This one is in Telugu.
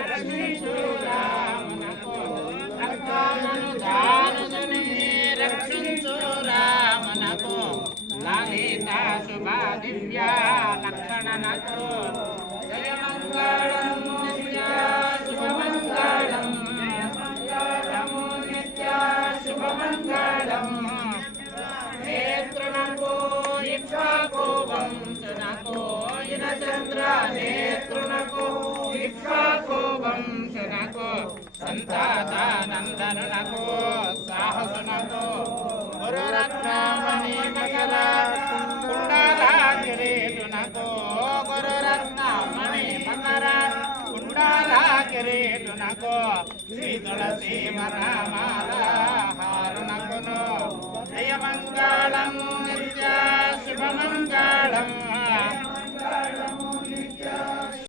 రక్షించు రామునకు రక్తమును దానుదుని రక్షించు రామునకు లలిత శుభ దివ్య లక్షణనకు జయమంగళం నిత్య శుభమంగళం మంగళము నిత్య శుభమంగళం నేత్రునకు ఇక్ష్వాకు వంశనకు ఇనచంద్ర నేత్రునకు ఇక్ష్వాకు వంశనకు సంతాతానందనునకు సాహసునకు గురురత్నమణి మకర కుండల కిరీటునకు గురురత్నమణి మకర కుండల కిరీటునకు శ్రీ తులసి వనమాల హారునకును జయమంగళం నిత్య శుభమంగళం